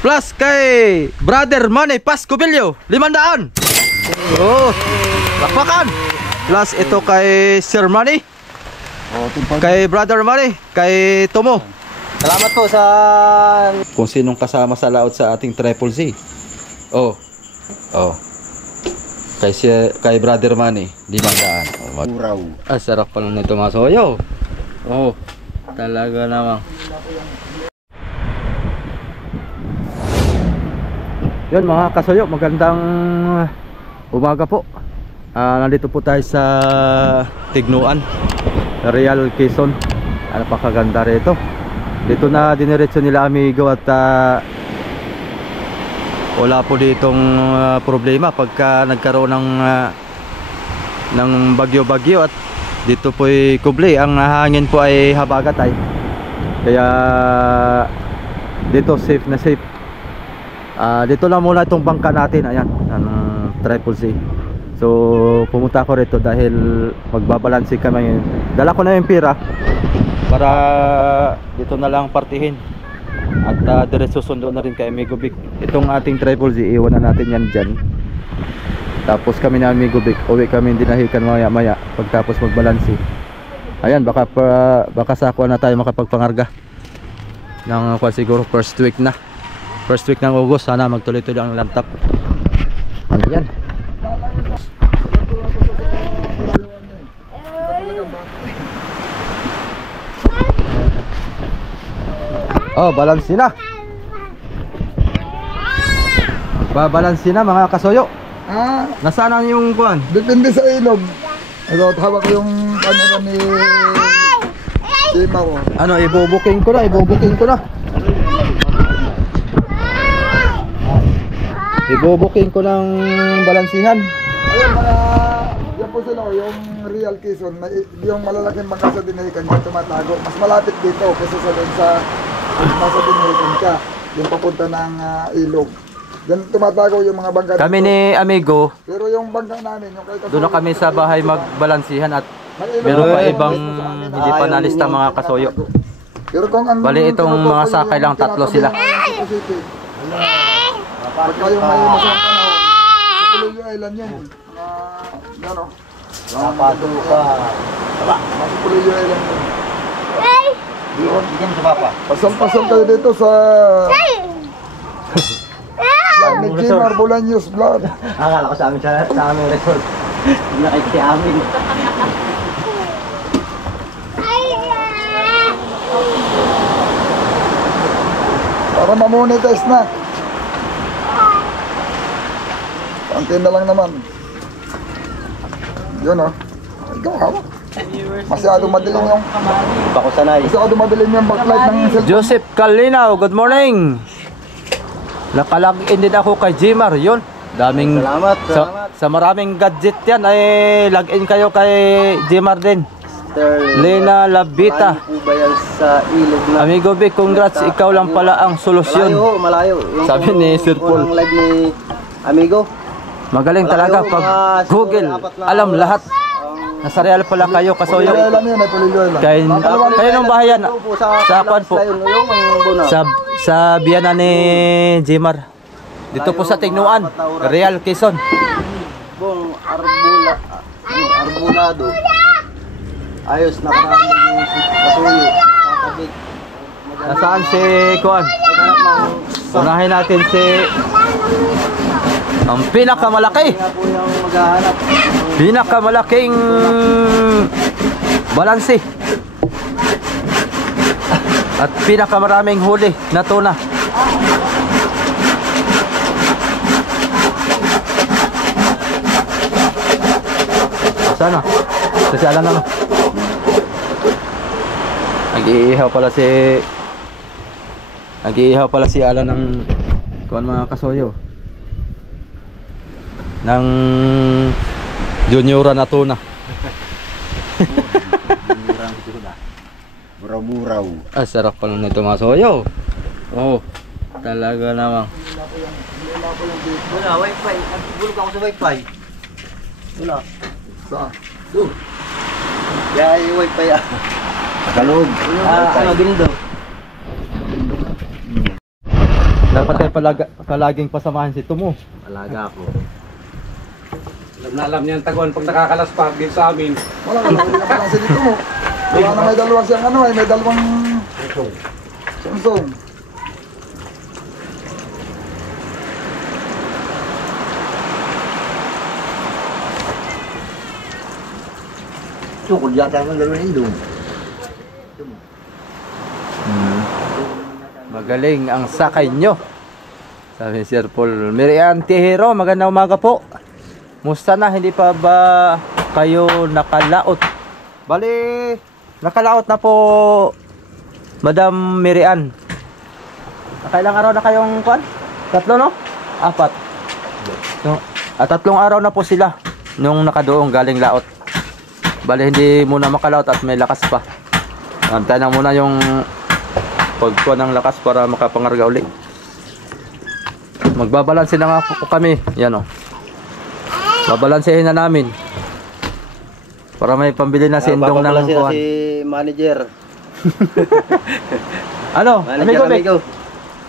Plus kay Brother Manny Pascubilio 500. Oh, lakpakan. Plus ito kay Sir Manny. Kay Brother Manny, kay Tomo. Salamat po sa Kung sinong kasama sa laot sa ating Triple Z. Oh. Kay Brother Manny 500. Uraw. Sarap pa lang nito mga soyo. Oh, talaga namang. Yun mga kasoyo, magandang umaga po. Nandito po tayo sa Tignuan, Real Quezon. Napakaganda rito. Dito na diniretso nila amigo at wala po ditong problema pagka nagkaroon ng bagyo-bagyo at dito po ay kubli. Ang hangin po ay habagat ay. Kaya dito safe na safe. Dito lang muna itong bangka natin. Ayan, ang Triple Z. So pumunta ako rito dahil magbabalansi kami. Dala ko na yung pira para dito na lang partihin. At diretso sundo na rin kay Amigo Vic. Itong ating Triple Z, iwan na natin yan dyan. Tapos kami na Amigo Vic, uwi kami dinahikan maya maya pagtapos magbalansi. Ayan, baka sa ako na tayo makapagpangarga ng siguro first week ng August. Sana magtuloy-tuloy ang lantap. Ano yan? Oh, balansi na. Babalansi na mga kasoyo. Nasaan ang yung kuan? Depende sa ilog. Ito, hawak ko yung camera ni Sima ko. Ano, ibubuking ko na. Ibubuking ko ng balansihan. Ayun, yan po sila, yung Real Quezon, yung malalaking bangka sa Dinahican yung tumatago. Mas malapit dito kasi sa nasa Dinahican ka, yung papunta ng ilog. Yan tumatago yung mga bangka dito. Kami ni Amigo, Pero yung bangka namin, yung kay doon na kami sa bahay magbalansihan at meron pa ibang hindi pa nalista mga kasoyo. Pero kung ang Bali itong mga sakay lang, tatlo sila. Pagka yung may masayang panahon, Puliyo Island yun. Ano? Napado ka. Nasa Puliyo Island yun. Bigyan sa papa. Pasal-pasal kayo dito sa vlog ni Jimar Bolaños vlog. Akala ko sa aming resort. Nakikiti amin. Para mamonetize na. Konti na lang naman. Yun o. Ikaw hawak. Masyado madilim yung Bako sanay. masyado madilim yung backlight ng cellphone. Joseph Calinaw, good morning. Nakalagin din ako kay Jimar, yun. Daming Salamat. sa maraming gadget yan ay login kayo kay Jimar din. Lena Labita. Po ba yan sa ilog na? Amigo Vic, congrats, ikaw lang pala ang solusyon. Malayo. Yung Sabi ni Sir Paul. unang live ni Amigo. Magaling talaga pag Google, alam lahat. Nasa real pala kayo kasoyo. Puliyo Island yun, Puliyo Island. Kayo nung bahay yan. Sa kwan po. Sa biyana ni Jimar. Dito po sa Tignuan, Real Quezon. Bong arbulado. Ayos na parang yung kasuyo. Kakabit. Nasaan si Kuan? Unahin natin si ang pinakamalaki. Nga po yung maghahanap. Pinakamalaking balansi. At pinakamaraming huli na tuna. Sana? Kasi alam naman. Nag-iihaw pala si Alan ng kuan mga kasoyo. Ng juniora na tuna. Buraw-buraw. Sarap pala nito mga soyo. Oh, talaga namang. Wala, wifi. Bulog ako sa wifi. Wala. Saan? Kaya yung wifi ah. Kalog. Ano, Bindo? Dapat tayo palaging pasamahan si Tumo. Alaga ako. Alam na alam niyan taguan pag nakakalaspak din sa amin. Wala ka lang kasi dito mo. Wala na may dalawang siyang ano ay may dalawang sunsong. Sukod yata ang dalawang indong. Magaling ang sakay nyo. Sabi ni Sir Paul. Miriam Tihero, magandang umaga po. Musta na? Hindi pa ba kayo nakalaot? Bali, nakalaot na po, Madam Miriam. Nakailang araw na kayong kwan? 3, no? 4. No? 3 araw na po sila nung nakadoong galing laot. Bali, hindi muna makalaot at may lakas pa. Antayin na muna yung pagkuha ng lakas para makapangarga uli. Magbabalanse na nga po kami. Yan o. Babalansehin na namin. Para may pambili na si Indong ng kuhan. Si manager. Ano? Manager amigo.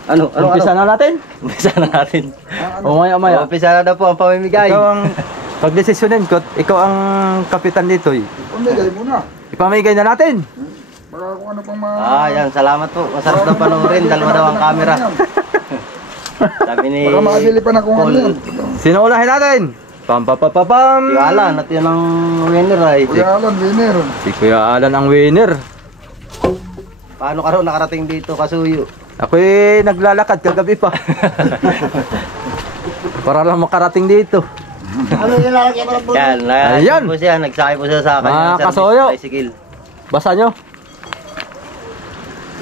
Ano? Umpisa na natin? Umpisa na natin. Umaya. Umpisa na daw po ang pamimigay. Ikaw ang pagdesisyonin ko. Ikaw ang kapitan dito. Pamigay muna. Ipamigay na natin. Baka kung ano pang mga... Yan. Salamat po. Masarap daw panoorin. Dalawa daw ang camera. Sabi ni... Baka makabili pa na kung ano yan. Sino ulahin natin? Pam. Tiwala. At yan ang winner ay. Kuya Alan, winner. Si Kuya Alan ang winner. Paano ka raw nakarating dito, Kasuyo? Ako'y naglalakad kagabi pa. Para lang makarating dito. Ano yung lalagyan mo? Yan. Ayan. Po siya. Nagsakay po siya sa Mga kanyang Kasuyo. tricycle. Basa nyo?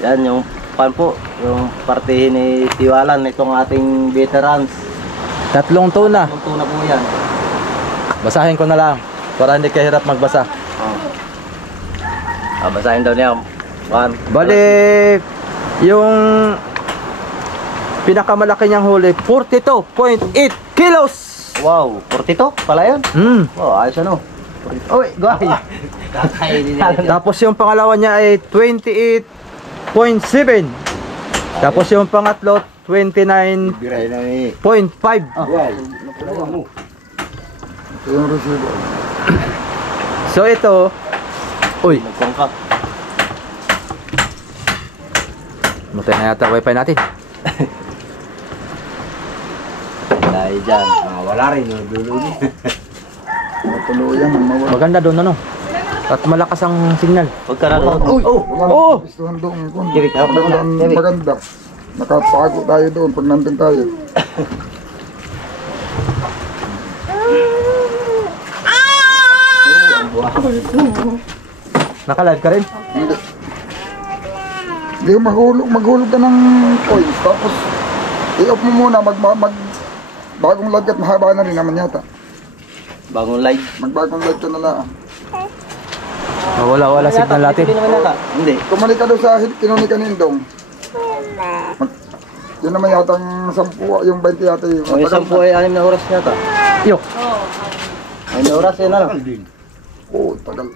Yan yung pan po. Yung partihin ni Tiwalan. Itong ating veterans. 3 tuna. Ang tuna po yan. Basahin ko na lang. Para hindi kayo hirap magbasa. Basahin daw niya. Pan. Bali, yung pinakamalaki niyang huli, 42.8 kilos! Wow, 42 pala yan. Oh, ayos ano. Uy, guay. Kakainin niya. Tapos yung pangalawa niya ay 28.7. Tapos yung pangatlo, 29.5. Biray na ni. Ito yung resibo. So ito, uy, Nagkongkap. matay na yata wifi natin. Dahil dyan. Wala rin. Dulo niya. Matuluyan. Mawala. Maganda doon ano. At malakas ang signal. Huwag ka na doon. Oh! Gustuhan doon. Kung Tirik, hawak na. ang Tirik. maganda. Nakapago tayo doon pag nandun tayo. Nakalive ka rin? Hindi. Hindi maghulog ka ng coins. Tapos i-off mo muna. Bagong lagat mahaba na rin naman yata. Bagong live. Magbagong light ka na lang. Wala signal natin. Hindi naman yata. Hindi. Kumalik ka doon sa kinuni ka nindong. Yun naman yata ang 10, yung 20 yata yung... O yung 10 ay 6 na oras yata. Yo! 6 na oras yun na lang. Oo, tagal.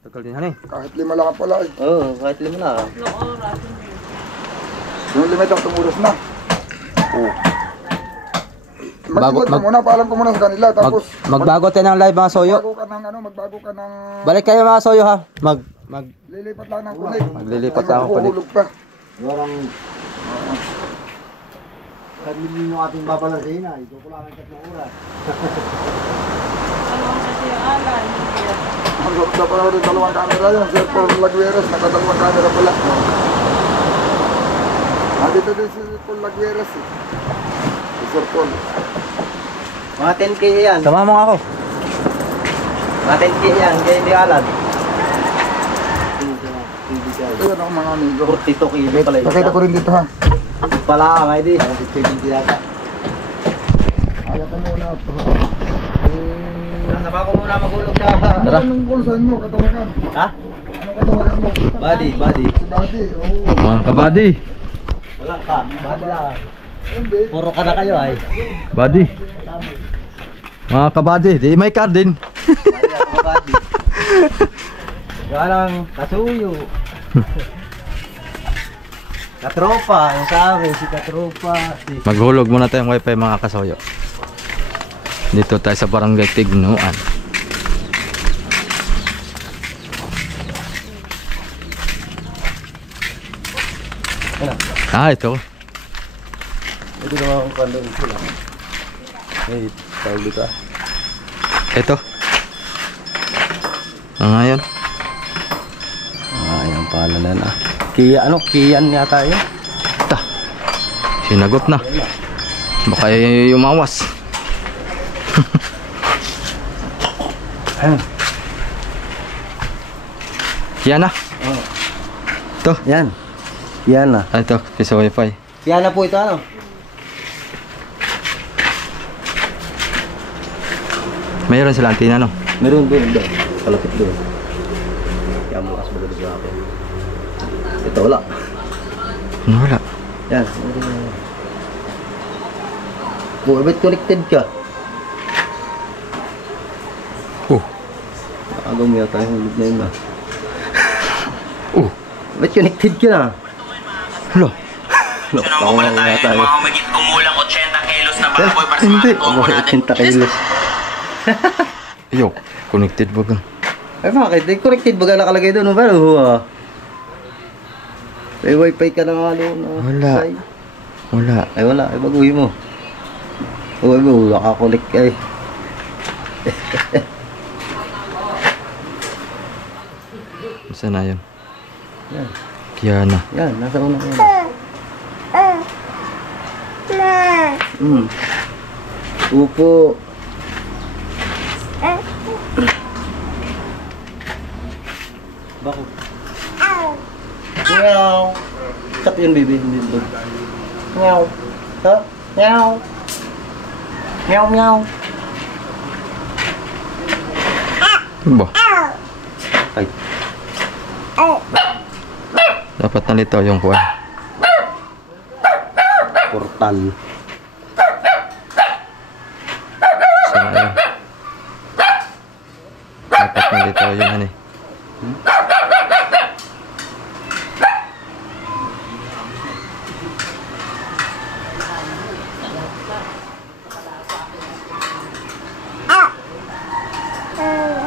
Tagal din han eh. Kahit 5 lang pala eh. Oo, kahit 5 na. Yung 5 ang tumuros na. Oo. Bago- Magsilat ka muna, paalam ko muna sa kanila. Tapos, Magbago tayo ng live mga soyo. magbago ka ng... Balik kayo mga soyo ha. Lilipat lang ng kunig. Maglilipat lang ako kunig. Mahuhulog pa. Yorang... Kami nyo ating babalansin na. Ito ko lang ang 3 oras. Ang ganda pa rin dalawang camera yan. Sir Paul Lagueras, nakadalawang camera pala. Dito din si Paul Lagueras eh. Si Sir Paul. Mga 10k yan. Samahan mo nga ako. Mga 10k yan. Kaya hindi alam. Ito yan ako mga amigo. 42 kilo pala yun. Nakita ko rin dito ha. Pala ang ID. 50 yata. Ayaw ka muna. Nasaba ko muna maghulog sa... Tara. Anong bulsan mo? Katawagan. Ha? Anong katawagan mo? Body. Si Daddy. Oo. Mga kabady. Wala ka. Body lang. Hindi. Puro ka na kayo ay. Body. Mga kabady. Di may card din. Body. Galang Kasuyo. Katropa, yung sa akin, si Katropa. Maghulog muna tayong wifi mga kasoyo. Dito tayo sa Barangay Tignuan. Ah, ito. Ito naman akong kandang sila. Hey, tawag dito ah. Ito. Ngayon. Ayan pala na na. Kia, ano? Kian yata yun. Ta. Sinagot na. Baka yumawas. Ayan. Yan na. Oh. Ito. Yan. Yan na. Ah, ito. Piso wifi. Yan na po ito ano. Mayroon sila antina, no? Meron doon. Kalapit doon. Kaya mo as maganda sa akin. Ito wala. Wala. Yan. Oh, ba't connected ka? Oh. Agaw mo yata yung hulog na yun na. Oh. Ba't connected ka na? Hala. Ako nga nga tayo. Kumulang 80 kilos na baboy para sa Hindi. mga combo natin. 80 kilos. Yo. Connected ba gan? Ay bakit? Ay, connected ba ka nakalagay doon? Pero may wifi ka na nga doon. Wala. Wala. Ay wala. Ay baguhin mo. Uy mo, nakakonect ka eh. Saan na yun? Yan. Kiana. Yan, nasa una ko yan. Upo. Bakit? Meow. Tap yun, baby. Hindi ito. Meow. Ha? Meow. Meow, meow. Ba? Ay. Dapat nalito yung kuwan. Portal. Saan na yun? Dapat nalito yung ano eh.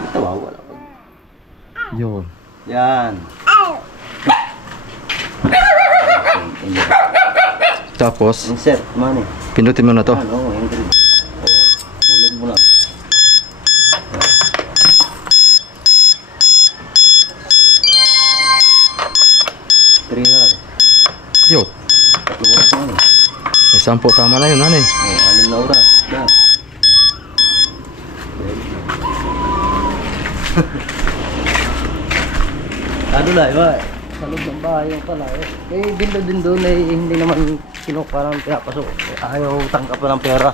Tawa, wala pa. Yun. Yan. Tapos, Insert, money. pindutin mo na to. Ano, entry. Hulog mo na. Yun. Tatlo oras na eh. May 10 tama na yun, ano eh. Oh, 6 na oras. Na. Ano lang, iba. Sa loob ng bahay yung pala eh. Eh, bindo din doon eh, hindi naman kinuparang pinapasok. Ayaw tangkap pa ng pera.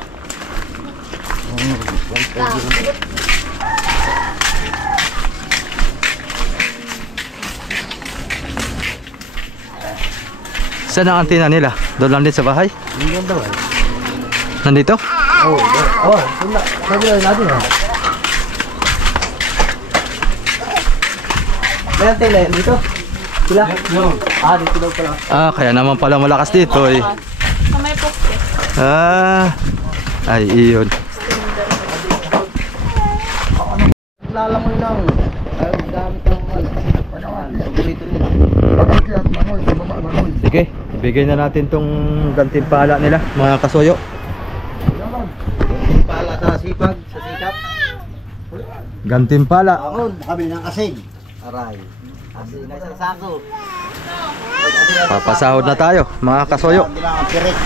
Saan ang antina nila? Doon lang din sa bahay? Hindi daw eh. Nandito? Oh, doon na. Sabi lang natin ha. May antena yan dito? Sila? Ah, dito daw pala. Ah, kaya naman pala malakas dito eh. Sa may poste. Ah, ay iyon. Lalamoy lang. Ay, gamit ng ano. Paborito nila. Pag-akyat, mangoy, sa baba, mangoy. Sige, ibigay na natin tong gantimpala nila, mga kasuyo. Pala sa sipag, sa sikap. Gantimpala. Ako, nakabili ng kasing. Aray. Kasing na isang sako. Papasahod na tayo, mga kasuyo. Hindi lang ang pirik.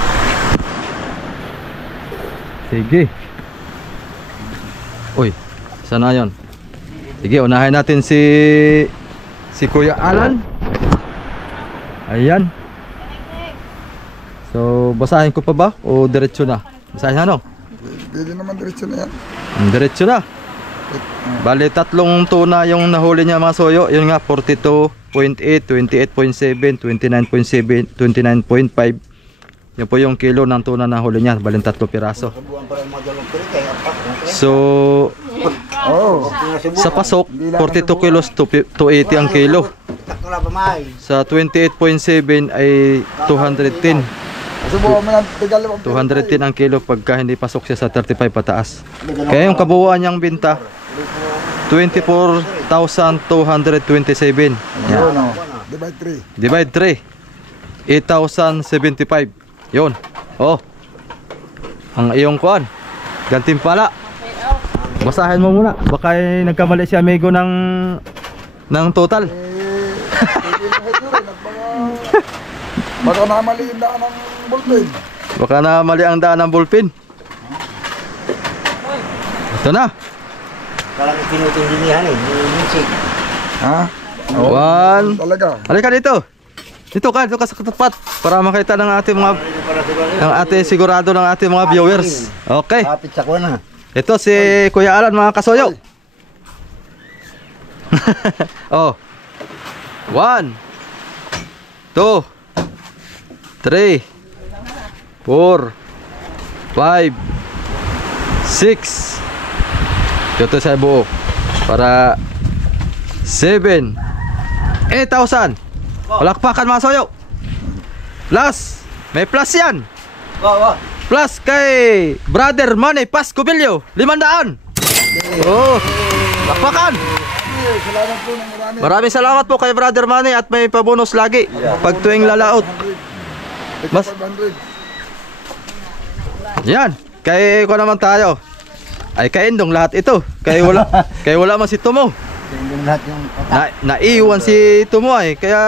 Sige. Uy, saan na yun? Sige, unahin natin si Kuya Alan. Ayan. So, basahin ko pa ba? O diretso na? Basahin na, no? Pwede naman diretso na yan. Diretso na. Bali, 3 tuna yung nahuli niya, mga soyo. Yun nga, 42.8, 28.7, 29.7, 29.5. Yan po yung kilo ng tuna na huli niya. Bali, 3 piraso. So, Oh, sa pasok, 42 kilos to 80 ang kilo. Sa 28.7 ay 210. Subukan mo ng tigal 210 ang kilo pagka hindi pasok siya sa 35 pataas. Kaya yung kabuuan niyang binta 24,227. Yun, oh. Divide 3. Divide 3. 8,075. Yun. Oh. Ang iyong kuan. Gantimpala. Basahin mo muna. Baka nagkamali si amigo ng total. Baka namali yung daan ng ballpen. Baka na mali ang daan ng ballpen. Ito na. Parang tinutindinihan eh. Music. Ha? One. Talaga. Halika dito. Dito ka sa katapat para makita ng ating mga sigurado ng ating mga viewers. Okay. Kapit sa kuwan ha. Ito si Kuya Alan mga kasoyo. Oh. 1 2 3 4 5 6. Ito sa buo para 7 8,000. Palakpakan mga soyo. Plus, may plus yan. Plus kay Brother Manny Pascubilio 500. Oh, palakpakan. Salamat po ng marami. Maraming salamat po kay Brother Manny at may pabonus lagi pag tuwing lalaot. Mas 500. yan, kay ko naman tayo. Ay kay Indong lahat ito. Kay wala man si Tomo. Yung lahat yung Naiwan si Tomo ay kaya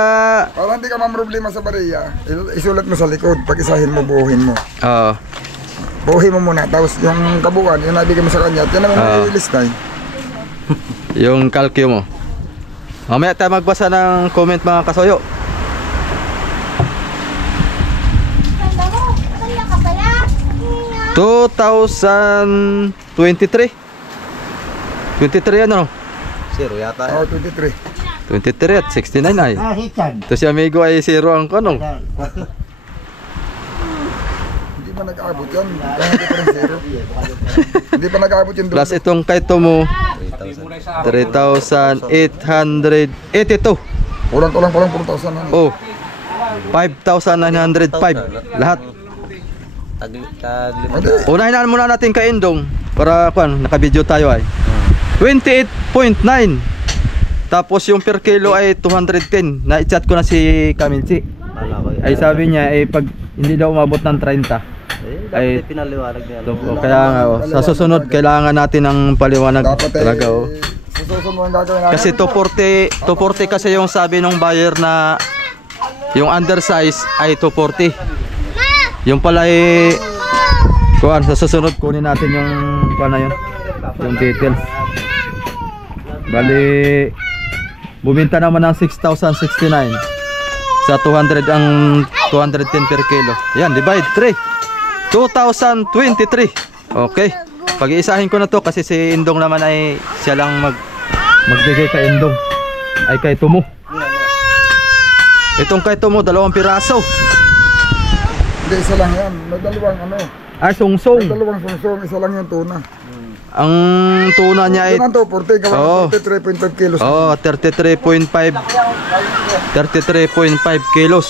Para hindi ka mamroblema sa bariya, isulat mo sa likod. Pag-isahin mo, buuhin mo. Buuhin mo muna. Tapos yung kabuuan, yung nabigay mo sa kanya, at yan naman i-list na eh. yung kalkyo mo. Mamaya tayo magbasa ng comment mga kasoyo. Ganda mo, ganda ka pala. 2023 ano? zero yata. Oo, 23. 23 at 69 ay. Hitan. Ito si amigo ay 0 ang kanong. Hindi pa nag-aabot yan. Kaya hindi pa rin zero. Hindi pa nag-aabot yung Plus dulo. itong kay Tomo 3,882. Kulang-kulang pa lang 4,000. Ano? Oh, 5,905 lahat. Unahin na muna natin kay Indong para naka-video tayo ay 28.9. Tapos yung per kilo ay 210. Na-chat ko na si Kamilsi. Ay sabi niya ay pag hindi daw umabot ng 30 ay pinaliwanag niya. kaya nga sa susunod kailangan natin ng paliwanag Dapat talaga susunod mo ang gagawin natin. Kasi 240 kasi yung sabi ng buyer na yung undersize ay 240. Yung pala ay sa susunod kunin natin yung na yun, yung details. Bali buminta naman ng 6,069 sa 200 ang 210 per kilo. Yan, divide 3 2,023. Okay, pag-iisahin ko na to kasi si Indong naman ay siya lang magbigay kay Indong ay kay Tomo. Itong kay Tomo 2 piraso. Hindi, isa lang yan. May dalawang ano. Ay sungsong. May dalawang sungsong. Isa lang yung tuna. Ang tuna niya ay Yun ang 240. Gawa ng 33.5 kilos. 33.5 kilos.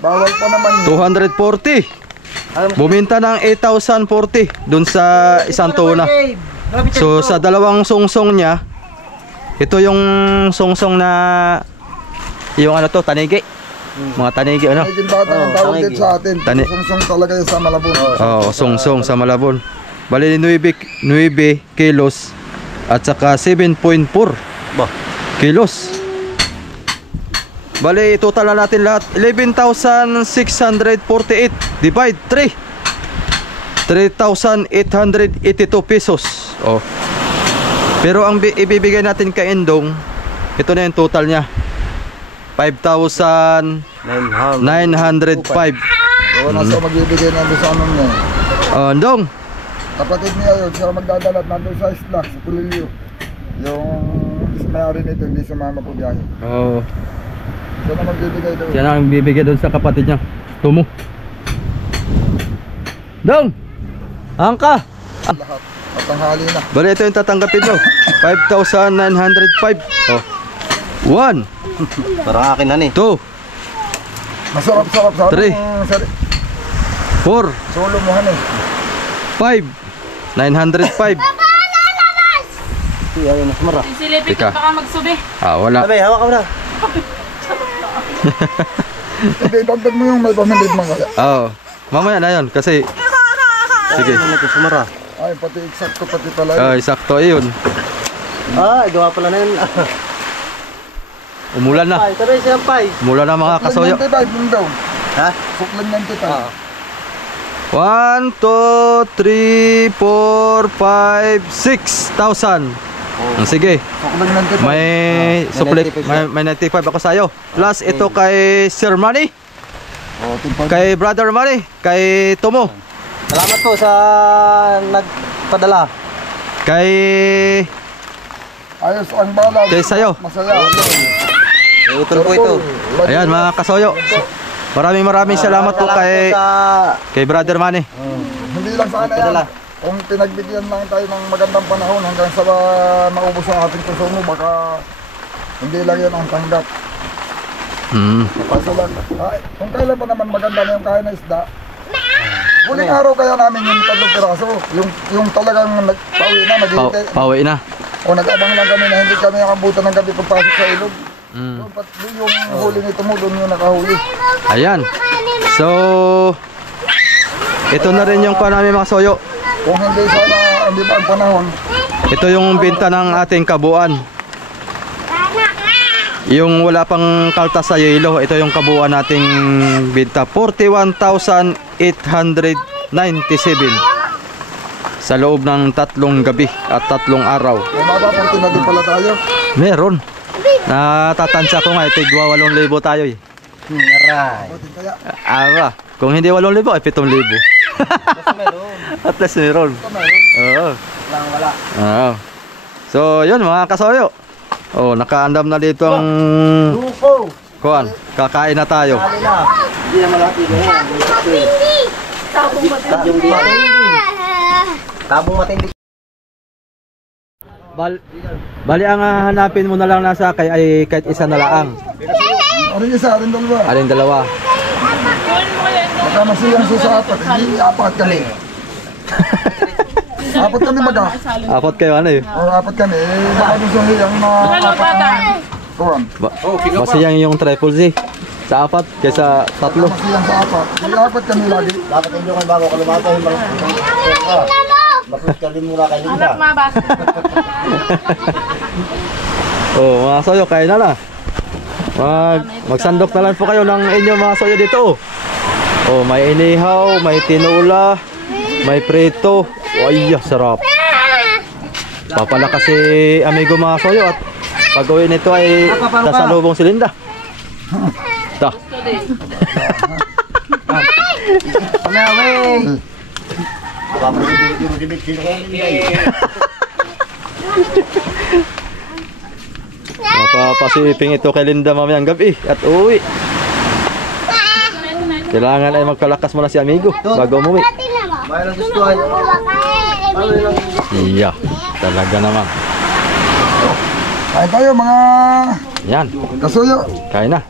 Bawal pa naman yun. 240. Buminta ng 8,040 dun sa isang tuna. So sa dalawang sungsong niya, ito yung sungsong na yung tanigi. Mga tanigi ano? Naging bata ang tawag din sa atin. Sungsong talaga yung sa Malabon. Sungsong sa Malabon. Bali 9 kilos at saka 7.4 kilos. Bali total na natin lahat 11,648 divide 3 3,882 pesos. Pero ang ibibigay natin kay Indong, ito na yung total niya. 5,905. Oo, nasa magbibigay nandun sa ano niya. Indong, Kapatid niya yun, siya magdadalat nandun sa Isla, sa Pulilio. Yung may-ari nito, hindi sumama po biyahe. Siya na magbibigay doon. siya na ang bibigay doon sa kapatid niya, Tomo. Dong! Angka! Lahat. Matanghali na. Bali, ito yung tatanggapin mo. 5,905. Oh. 1, Parang akin na ni. 2, Masarap sa 3. 4, Solo mo han eh. 5, 905. Ayun, mas mara. Silipin Teka. ko baka magsubi. Wala. Sabi, hawak ka mo na. Hindi, dagdag mo yung may pamilid mga kaya. Mamaya na yun kasi sige. Ano ito, sumara. Ay, pati eksakto pati pala. Sakto yun. Gawa pala na yun. Umulan na. Pay, sabi siya pay. Umulan na mga kasuyo. 95 yung daw. Ha? Suklan 95. 1, 2, 3, 4, 5, 6,000. Sige. Suklan 95. May suplik, may 95 ako sa'yo. Plus ito kay Sir Manny, kay Brother Manny, kay Tomo, Salamat po sa nagpadala. kay Ayos ang bala. kay sayo. Masaya. Utol po ito. Ayan mga kasuyo. Maraming salamat po kay Brother Manny. Hindi lang sana yan. Kung pinagbigyan lang tayo ng magandang panahon hanggang sa maubos ang ating konsumo, baka hindi lang yan ang tanggap. Kaso lang, kung kailan pa naman maganda na yung kain na isda, huling araw kaya namin yung 3 piraso, yung talagang nagpawi na, naghihintay, Pauwi na. o nag-abang lang kami na hindi kami nakabutan ng gabi pagpasok sa ilog. Yung huli nito mo, doon yung nakahuli. Ayan. So ito na rin yung namin mga soyo. Kung hindi sana, hindi pa ang panahon, Ito yung binta ng ating kabuuan. Yung wala pang kaltas sa yelo, ito yung kabuuan nating binta. 41,897 sa loob ng 3 gabi at 3 araw. may mapapunti na din pala tayo. Meron. Natatansya ko nga, tigwa 8,000 tayo eh. Aray. Kaya, Kung hindi 8,000 ay 7,000. At least meron. Oo. Wala. Oo. So, yun mga kasoyo. Nakaandam na dito ang Luko. kuan. Kakain na tayo. Kali na. Hindi na malaki na yan. Tabong matindi. Bali ang hanapin mo na lang nasa kay ay kahit isa na lang. aring isa, aring dalawa. Alin dalawa? Baka masiyang sa 4, hindi 4 kami. 4 kami baga. Apat kayo ano eh. O 4 kami, baka doon sa hiyang na 4 na kuwan. Masiyang yung triple Z. Sa 4 kaysa 3. Masiyang sa 4. May 4 kami lagi. Dapat hindi ko bago kalumato yung mga bakit ka din muna kayo Anak mabas. Mga soyo, kain na na. Magsandok na lang po kayo ng inyong mga soyo dito. May inihaw, may tinula, may prito. Ay, sarap. Papalakas si amigo mga soyo at pag uwi nito ay sasalubong si Linda. Ta. Pangaway. Mapapasiping ito kay Linda mamayang gabi at uwi. Kailangan ay magpalakas muna si amigo bago umuwi. Mayroon gustuhan. Iya, talaga naman. Kain tayo mga Yan, kasuyo. kain na.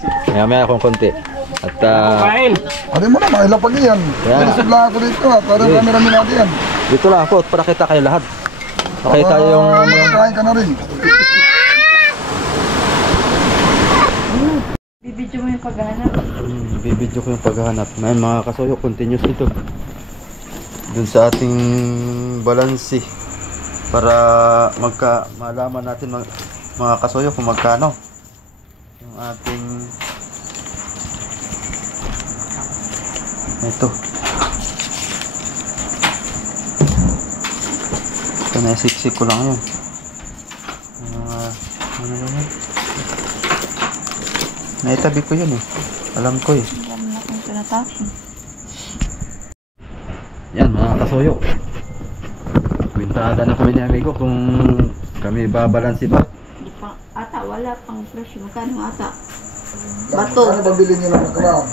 Maya akong konti. At Ano mo na, mailapag yan. Yan. Pinisubla ako dito ha, para rami-rami natin yan. dito lang ako para kita kayo lahat. Makita yung Kain ka na rin. Bibidyo mo yung paghahanap. bibidyo ko yung paghahanap. May mga kasuyo, continuous ito. Dun sa ating balansi para malaman natin mga kasuyo kung magkano yung ating ito nasiksik ko lang yun. Ano yun? Naitabi ko yun eh. Alam ko eh. Alam na kung pinatapon. Yan mga kasuyo. Kwintada na kami ni amigo kung kami babalansi ba. Di pa, ata, wala pang presyo. Magkano ata? Bato. Ano ba bilhin nyo ng nakaraan?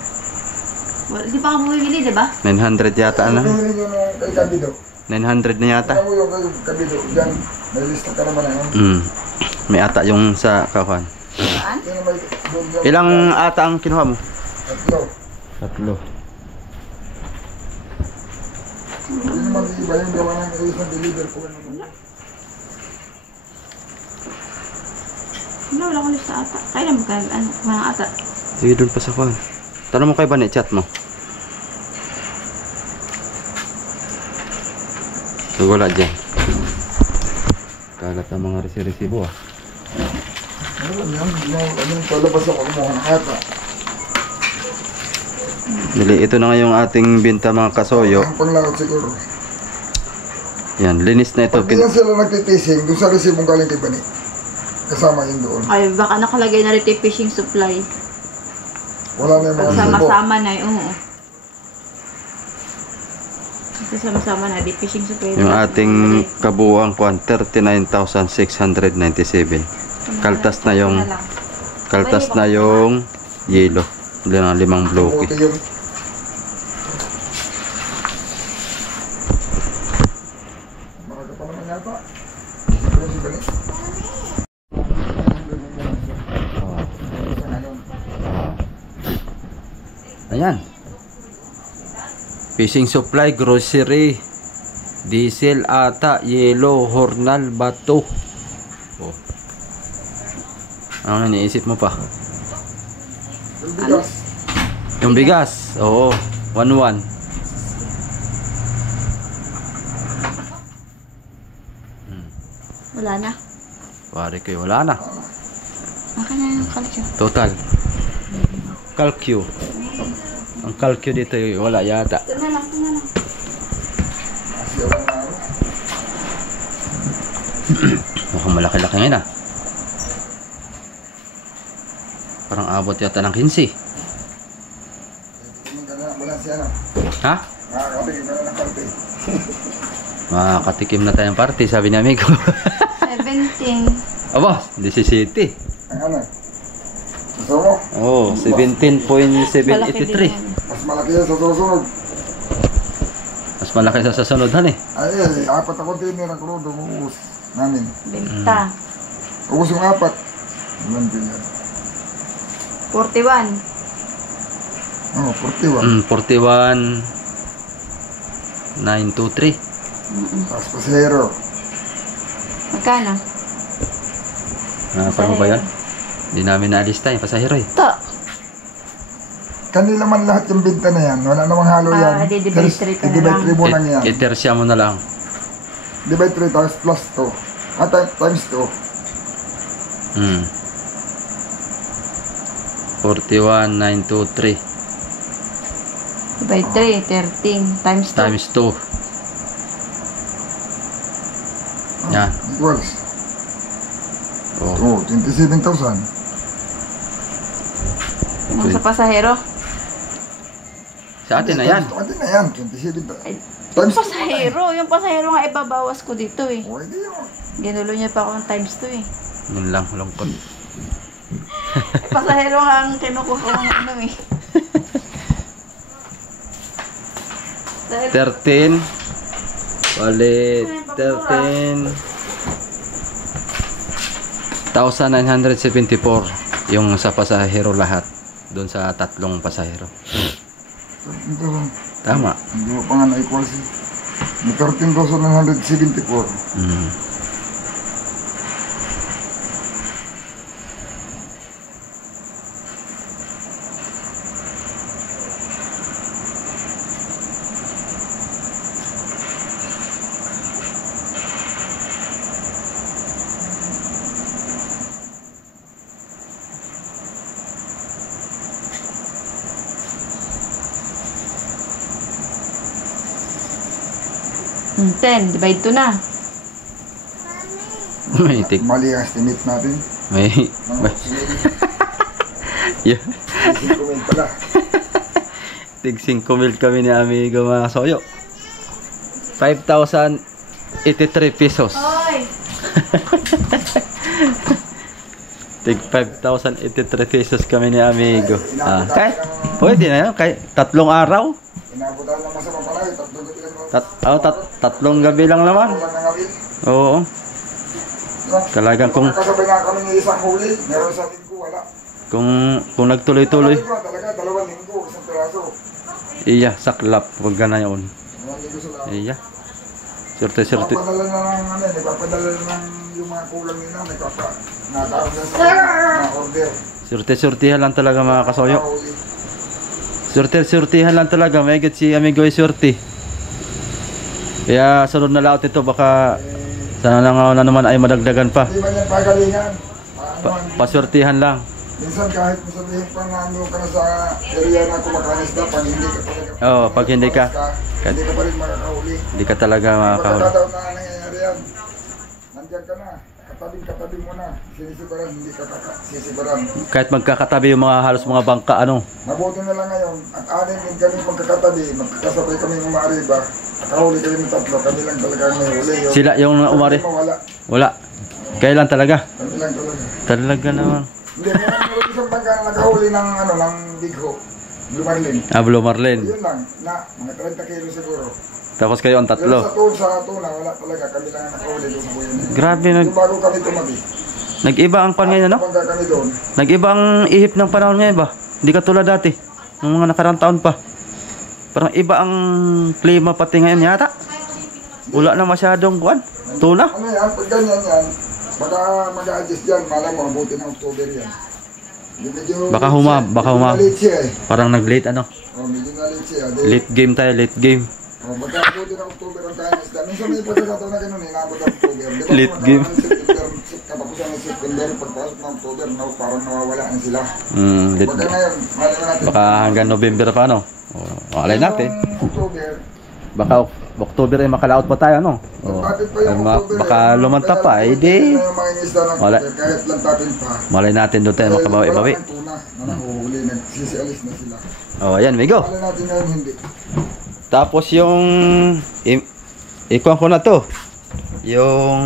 Di pa ako bumibili, di ba? 900 yata na. Bilhin nyo nung kay Candido. 900 na yata. Alam mo yung kabilo dyan, may lista ka naman na yun. May ata yung sa kakuan. Saan? Yan may doon dyan. Ilang ata ang kinuha mo? 3. 3. Hindi naman iba yung gawa ng isang deliver ko. Wala ko lista ata. Kailan mo kaya, mga ata? Sige, doon pa sa kuan. Tanong mo kay Bani, chat mo. So, wala dyan. Kalat ang mga resibo ah. Ano yan? Anong palabas ako kumuha ng ata? Dili, ito na nga yung ating binta mga kasoyo. Ang panglakot siguro. Yan, linis na ito. Pag yan sila nagtitising, doon sa resibong galing kay Bani. Kasama yun doon. Ay, baka nakalagay na rin fishing supply. Wala na yung mga resibo. Sama-sama na eh, oo. Sama-sama na, di fishing supply. Yung ating kabuuang kuan, 39,697. Kaltas na yung yelo. Limang bloke. Buti yun. Maraga pa naman yata. Sabi si Bani. Ayan. Fishing supply, grocery, diesel, ata, yelo, hornal, bato. Oh. Ano na iniisip mo pa? Bigas. Yung bigas. Oo. 1-1. Wala na. Pare ko, wala na. Baka na yung kalsyo. Total. Calcio. Ang calcio dito wala yata. Ito na lang. Asiyaw na nga. Mukhang malaki-laki ngayon ah. Parang abot yata ng 15. Tingin ka na, balansi ano. Ha? Makakatigil ka na ng parte. Makakatikim na tayong party, sabi ni amigo. 17. Aba, 17. Ang ano? Gusto mo? Oh, 17.783. Mas malaki yan sa susunod. Mas malaki sa sasunodhan eh. Ay, 4 na container ang krudo. Uus namin. Benta. Uus yung 4. 1 billion. 41. Oh, 41. 41.923. Tapos pasahero. Magkano? Paano ba yan? Hindi namin naalista yung pasahero eh. Ito. Kanila man lahat yung binta na yan. Wala namang halo yan. di-divide 3 ka na lang. I-divide 3 mo lang yan. Itersya mo na lang. Divide 3 tapos plus 2. Times 2. 41.923 By 3, 13. Times 2. times 2. Yan. Equals. Oh. Oh, 27,000. Yung sa pasahero. Sa atin na yan. Atin na yan, 27,000. Ay, Times yung pasahero. Yung pasahero nga ibabawas ko dito eh. Oh, hindi yun. Ginulo niya pa ako ng times 2 eh. Yun lang, lungkot. Pasahero nga ang kinukuha ko ng ano eh. Dahil 13. Bali, 13,974 yung sa pasahero lahat. Doon sa 3 pasahero. Ito, Tama. hindi mo pa nga na-equals eh. May 13,974. Mm. Hmm, 10, divide 2 na. May tik. Mali ang estimate natin. May. Yeah. 5,000 pala. Tig 5,000 kami ni amigo mga soyo. 5,083 pesos. Hoy! Tig 5,083 pesos kami ni amigo. Pwede na yan. Kahit 3 araw. Inabutan lang masama pala. 3 gabi lang Tatlong gabi lang naman. Kulang na ngawin. Oo. No? Talagang kung Kasabay nga kami ng isang huli, meron sa linggo, wala. kung nagtuloy-tuloy, Talaga, 2 linggo, isang piraso. iya, saklap, wag ka na yun. 2 linggo sila. Iya. Surte. Papadala na ng nagpapadala ng yung mga kulang nila, nakaroon na sa order. Surte-surtihan lang talaga mga kasoyo. Huli. Surtihan lang talaga, may si amigo ay surti. Kaya sunod na laot ito, baka sana na naman ay madagdagan pa. Hindi man yan pagalingan. Pasurtihan lang. Minsan kahit sabihin pa na ano ka na sa area na kumakanis na, pag hindi ka talaga Oo, pag hindi ka, hindi ka pa rin makakahuli. hindi ka talaga makakahuli. Pagkakataon na nangyayari yan, nandiyan ka na, katabi mo na, sinisibaran, hindi ka sisibaran. Kahit magkakatabi yung mga halos mga bangka, ano. Mabuti na lang ngayon, at anim din kami magkakatabi, magkakasabay kami ng maariba, nakahuli kami ng 3, kami lang talaga ang may huli. Sila yung umari. Wala, Wala. Kailan talaga? kami lang talaga. Talaga naman. Hindi, meron isang bangka na nakahuli ng ano, ng bigho, Lumarlin. Blue Marlin. Yun lang, na mga 30 kilo siguro. Tapos kayo ang Pero tatlo. sa tuna, wala talaga, kami lang ang nakahuli doon sa buhay na yun. Grabe, Yung bago kami tumabi, nag-iba ang pan ngayon, ano? bangka kami doon. Nag-iba ang ihip ng panahon ngayon ba? Hindi katulad dati. Ng mga nakarang taon pa. Parang iba ang klima pati ngayon yata. Wala na masyadong kuwan. Tuna. Ano yan, pag ganyan yan, baka mag-a-adjust yan, malam mo, mabuti ng October yan. Medyo Baka huma. late siya eh. Parang nag-late ano. Oh, medyo na late siya. Late game tayo, late game. Oh, baka mabuti ng October ang kaya isda. Minsan may pagkakataon na ganun eh, naabot ang October. Di ba, Late kung game. katapusan ng September, pagpasok ng October, parang nawawala na sila. Late Baka game. ngayon, malaman natin. Baka hanggang November pa ano. Alay natin. Yung October, Baka October ay makalaot pa tayo ano. lapit pa yung October. Baka lumanta pa, eh di. Yung mga isda ng Wala. October, kahit lantapin pa. Malay natin doon tayo makabawi-bawi. Wala nang tuna na nahuhuli, nagsisialis na sila. Ayan, Migo. Wala natin ngayon hindi. Tapos yung ikuan ko na to. Yung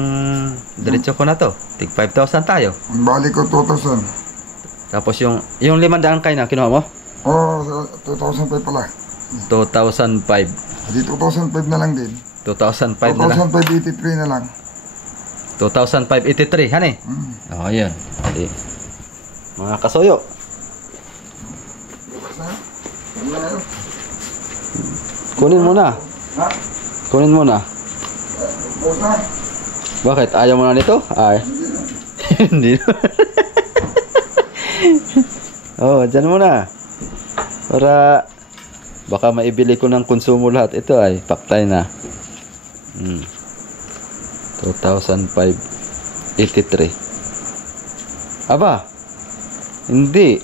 diretso ko na to. Tig 5,000 tayo. Ang balik ko 2,000. Tapos yung 500 kayo na kinuha mo? Oh, 2,005 pala. 2,005. Hindi 2,005 na lang din. 2,005 na lang. 2,583 na lang. 2,583, hani? Oh, ayan. Hindi. Mga kasoyo. Kunin mo na. Ha? Kunin mo na. Bos na? Bakit? Ayaw mo na nito? Ay. Hindi na. Oh, dyan mo na. Para baka maibili ko ng konsumo lahat. Ito ay paktay na. 2,583. Aba. Hindi.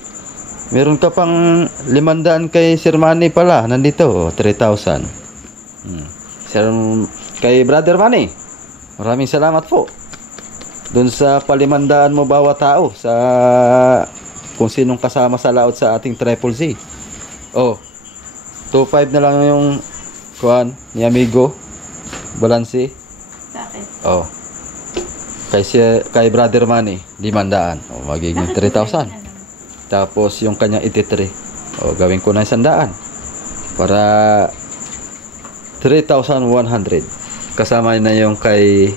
Meron ka pang 500 kay Sir Manny pala. Nandito. Oh, 3,000. Sir, kay Brother Manny. Maraming salamat po. Doon sa palimandaan mo bawat tao. Sa kung sinong kasama sa laot sa ating Triple Z. Oh. 2,500 na lang yung kuan ni amigo. Balansi. Bakit? Oh. Kay Brother Manny, 500. Oh, magiging 3,000. Tapos yung kanyang 83. Oh, gawin ko na 100. Para 3,100. Kasama na yung kay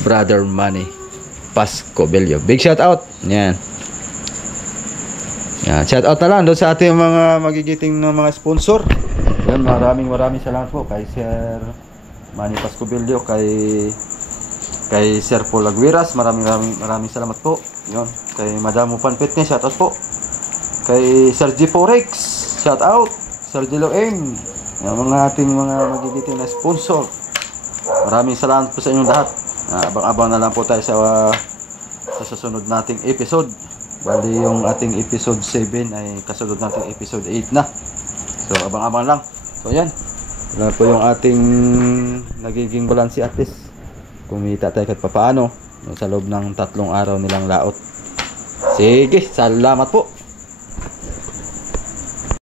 Brother Manny Pasco Bello. Big shout out. Yan. Yan, shout out na lang doon sa ating mga magigiting na mga sponsor. Yan, maraming salamat po kay Sir Manny Pasco Bello, kay Sir Paul Aguiras, maraming salamat po. Yon, kay Madam Upan Fitness, shout out po. Kay Sir G Forex, shout out. Sir G Loeng, yung mga ating mga magigiting na sponsor. Maraming salamat po sa inyong lahat. Abang-abang na lang po tayo sa susunod nating episode. Bali yung ating episode 7 ay kasunod nating episode 8 na. So abang-abang lang. So yan. Wala po yung ating nagiging balance, at least kumita tayo kahit papaano sa loob ng 3 araw nilang laot. Sige, salamat po.